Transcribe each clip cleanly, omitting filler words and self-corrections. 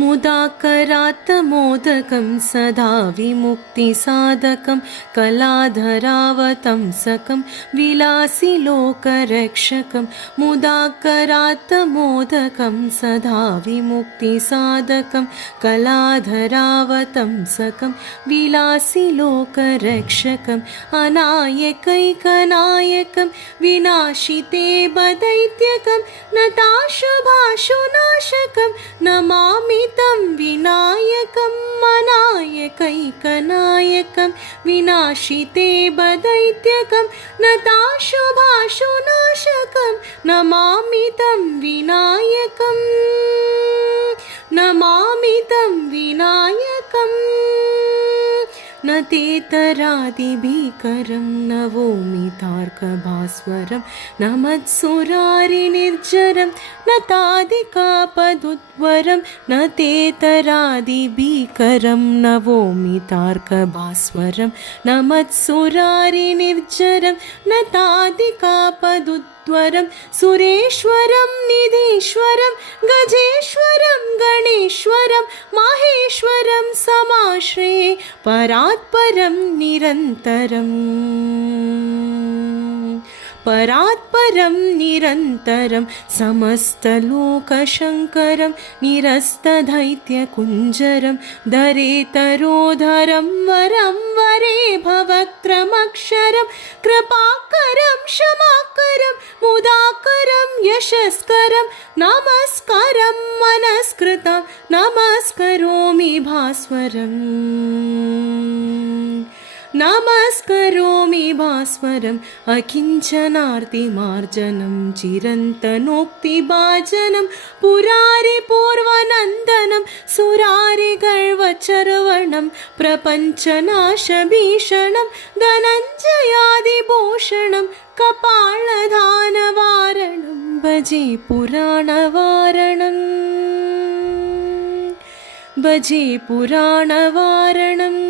मुदाकरात् मोदकं सदा विमुक्तिसाधकं कलाधरावतंसकं विलासिलोकरक्षकं मुदाकरात् मोदकं सदा विमुक्तिसाधकं कलाधरावतंसकं विलासिलोकरक्षकम् अनायकैकनायकं विनाशिते बदैत्यकं नताशुभाशुनाशकं नमामि तं विनायकं अनायकैकनायकं विनाशिते बदैत्यकं नताशुभाशुनाशकं नमामि तं विनायकं नमामि तं विनायकम् न तेतरादिभीकरं नवोमि तार्कभास्वरं न मत्सुरारिनिर्जरं न तादिकापदुद्वरं न तेतरादिभीकरं नवोमि तार्कभास्वरं न मत्सुरारिनिर्जरं न तादिकापदुद्वरं सुरेश्वरं निधीश्वरं गजेश्वरं गणेश्वरं माहेश्वरं समाश्रये परात्परं निरन्तरम् परात्परं निरन्तरं समस्तलोकशङ्करं निरस्तदैत्यकुञ्जरं दरेतरोधरं वरं वरे भवत्रमक्षरं कृपाकरं क्षमाकरं मुदाकरं यशस्करं नमस्कारं मनस्कृतं नमस्करोमि भास्वरम् नमस्करोमि भास्वरम् अकिञ्चनार्तिमार्जनं चिरन्तनोक्तिभाजनं पुरारिपूर्वनन्दनं सुरारिगर्वचर्वणं प्रपञ्चनाशभीषणं धनञ्जयादिभूषणं कपालधानवारणं भजे पुराणवारणम् भजे पुराणवारणम्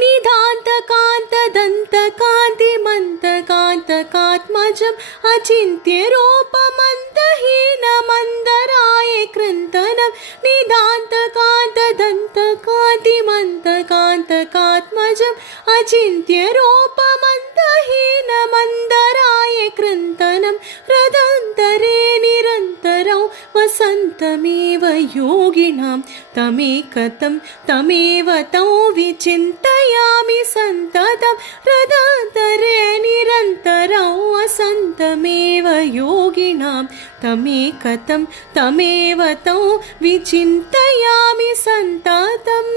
निधान्तकान्तदन्तकान्तिमन्तकान्तकात्मजम् अचिन्त्यरूपमन्तहीनमन्दराय कृन्तनं निधान्तकान्तदन्तकान्तिमन्तकान्तकात्मजम् अचिन्त्यरूपमन्तहीनमन्दराय कृन्तनं हृदन्तरे निरन्तरौ वसन्तमेव योगिनां तमेकतं तमेव तौ विचिन्तयामि सन्ततं हृदन्तरे निरन्तरौ वसन्तमेव योगिनां तमेकतं तमेव तौ विचिन्तयामि सन्ततम्।